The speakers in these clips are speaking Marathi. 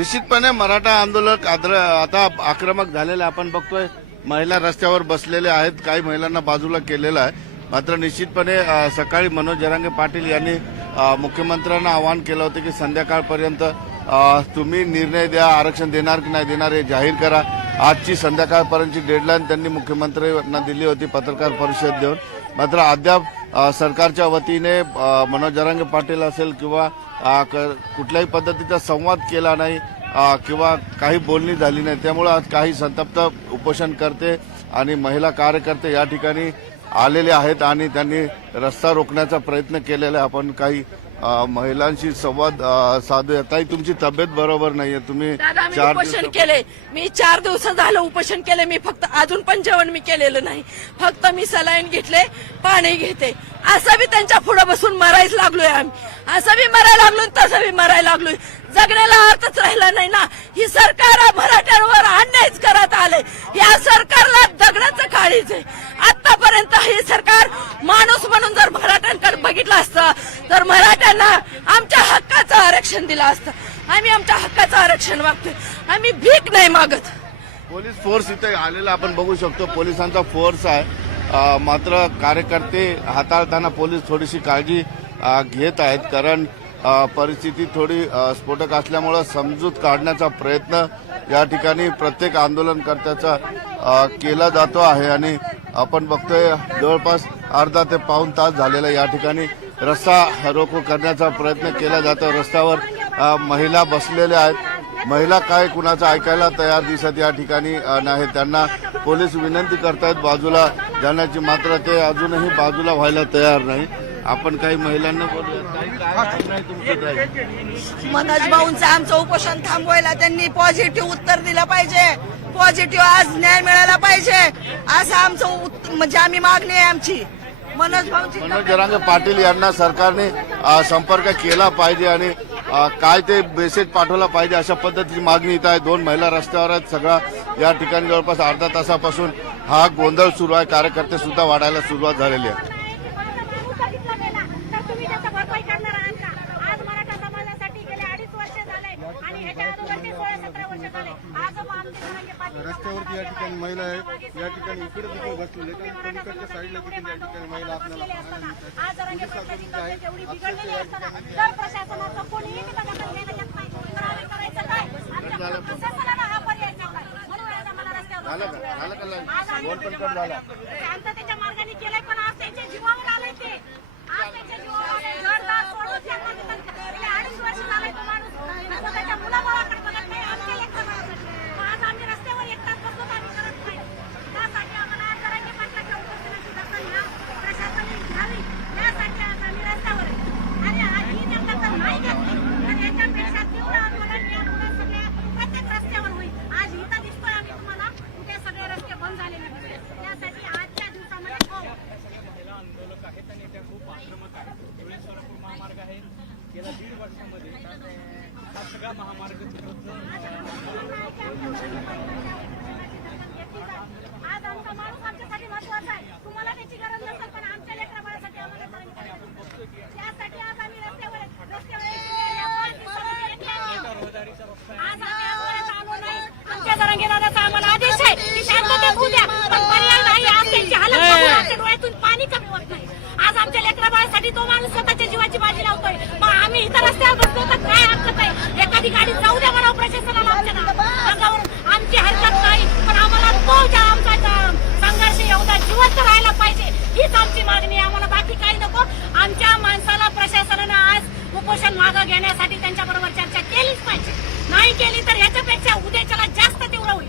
निश्चितपणे मराठा आंदोलक आता आक्रमक झालेले आपण बघतोय। महिला रस्त्यावर बसलेले आहेत, काही महिलांना बाजूला केलेलं आहे। मात्र निश्चितपणे सकाळी मनोज जरांगे पाटील यांनी मुख्यमंत्र्यांना आवाहन केलं होतं की संध्याकाळपर्यंत तुम्ही निर्णय द्या, आरक्षण देणार की नाही देणार हे जाहीर करा। आजची संध्याकाळपर्यंतची डेडलाईन त्यांनी मुख्यमंत्र्यांना दिली होती पत्रकार परिषद देऊन। मात्र अद्याप सरकारच्या वतीने मनोज जरांगे पाटील असेल किंवा कुठल्याही पद्धतीचा संवाद केला नाही किंवा काही बोलणी झाली नाही। त्यामुळे आज काही संतप्त उपोषण करते आणि महिला कार्यकर्ते या ठिकाणी आलेले आहेत आणि त्यांनी रस्ता रोखण्याचा प्रयत्न केलेला आहे। आपण काही महिलांशी संवाद साधूया। ताई, तुमची तब्येत बरोबर नाहीये, तुम्ही उपोषण केले, मी 4 दिवस झालं उपोषण केले। मी फक्त अजून पण जेवण मी केलेलं नाही, फक्त मी सलाईन घेतले, पाणी घेते। असं बी त्यांच्या पुढे बसून मरायच लागलोय आम्ही, असं बी मरायला लागलो तसं बी मरायला लागलोय। जगण्याला अर्थच राहिला नाही ना। ही सरकार मराठ्यांवर अन्यायच करत आले, या सरकारला दगडाचं काळीच आहे। आतापर्यंत हे सरकार माणूस म्हणून जर मराठ्यांकडे बघितलं असतं तर मराठ्यांना आमच्या हक्काचं आरक्षण दिलं असतं। आम्ही आमच्या हक्काचं आरक्षण मागतोय, आम्ही भीक नाही मागत। पोलीस फोर्स इथे आलेला आपण बघू शकतो, पोलिसांचा फोर्स आहे। मात्र कार्यकर्ते हाताळताना पोलीस थोडीशी काळजी घेत आहेत, कारण परिस्थिती थोडी स्फोटक असल्यामुळे समजूत काढण्याचा प्रयत्न या ठिकाणी प्रत्येक आंदोलनकर्त्याचा केला जातो आहे। आणि आपण बघतोय जवळपास अर्धा ते पाऊण तास झालेला या ठिकाणी रस्ता रोको करण्याचा प्रयत्न केला जातो। रस्त्यावर महिला बसलेल्या आहेत, महिला काय कुणाचं ऐकायला तयार दिसत या ठिकाणी नाही। त्यांना पोलीस विनंती करतायत बाजूला जाण्याची, मात्र ते अजूनही बाजूला व्हायला तयार नाही। आपण काही महिलांना बोलूया। मनोज भाऊंचं आमचं उपोषण थांबवायला त्यांनी पॉझिटिव्ह उत्तर दिलं पाहिजे, पॉझिटिव्ह आज न्याय मिळाला पाहिजे, असं आमचं म्हणजे आम्ही मागणी आहे आमची। मनोज जरांगे पाटील यांना सरकारने संपर्क केला पाहिजे आणि काय ते मेसेज पाठवला पाहिजे अशा पद्धतीची मागणी इथं आहे। 2 महिला रस्त्यावर आहेत। सगळा या ठिकाणी जवळपास अर्धा तासापासून हा गोंधळ सुरू आहे, कार्यकर्ते सुद्धा वाढायला सुरुवात झालेली आहे। रस्त्यावरती या ठिकाणी महिला आहे, या ठिकाणी इकडे देखील बसलेले, पलीकडच्या साईडला देखील या ठिकाणी महिला आपल्याला शांततेच्या मार्गाने केलंय, पण आज त्यांच्या जीवावर आलंय ते, आज त्यांच्या जीवावर आलंय। घरदार सोडून त्यांना 2.5 वर्ष झालंय तो माणूस त्याच्या मुलाबाळाकडे बघत नाही, आमच्या लेकरांकडे। आज आम्ही रस्त्यावर एकटाच बसतो, आम्ही करत नाही। त्यासाठी आम्हाला जरांगे पाटलांच्या उपोषणाची दखल ह्या प्रशासनाने घ्यावी, यासाठी आज आम्ही रस्त्यावर आहे। आणि आज ही जर दखल नाही घेतली तर याच्यापेक्षा तीव्र आंदोलन यापुढे सगळ्या प्रत्येक रस्त्यावर होईल। आज इथं दिसतोय आम्ही तुम्हाला, कुठे सगळे रस्ते बंद झालेले दिसतात। त्यासाठी आजच्या दिवसामध्ये महिला आंदोलक आहेत आणि त्या खूप आक्रमक आहेत। धुळे-सोलापूर महामार्ग आहे, गेल्या 1.5 वर्षामध्ये हा सगळा महामार्ग आज आमचा माणूस आमच्यासाठी महत्वाचा आहे। तुम्हाला त्याची गरज नसेल, पण आमच्या लेकराबाळासाठी आम्हाला त्यासाठी आज आम्ही रस्त्यावर आज आलो नाही। आमच्या जरांगे दादाचा आम्हाला आदेश आहे की शांततेत होऊ द्या, पण पर्याय नाही। आज त्यांची हालत बघून आमच्या डोळ्यातून पाणी कमी होत नाही। आज आमच्या लेकराबाळासाठी तो माणूस स्वतःच्या जीवाची बाजी लावतोय, मग आम्ही इथं रस्त्यावर बसतो तर काय हरकत आहे? एखादी गाडी जाऊ द्या म्हणावं प्रशासनाला, आमच्या अंगावर आमची हरकत नाही, पण आम्हाला तो आमचा संघर्ष एवढा जिवंत राहायला पाहिजे, हीच आमची मागणी आहे। आम्हाला बाकी काही नको। आमच्या माणसाला प्रशासनानं आज उपोषण मागं घेण्यासाठी त्यांच्याबरोबर चर्चा केलीच पाहिजे। नाही केली तर ह्याच्यापेक्षा उद्याच्याला जास्त तीव्र होईल।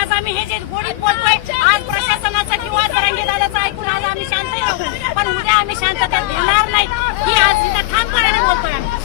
आज आम्ही हे जे गोडीत बोलतोय, आज प्रशासनाचं किंवा जरांगे दादाचं ऐकून आज आम्ही शांत राहू, पण उद्या आम्ही शांतता देणार नाही, ही आज इथं ठामपणाने बोलतोय आम्ही।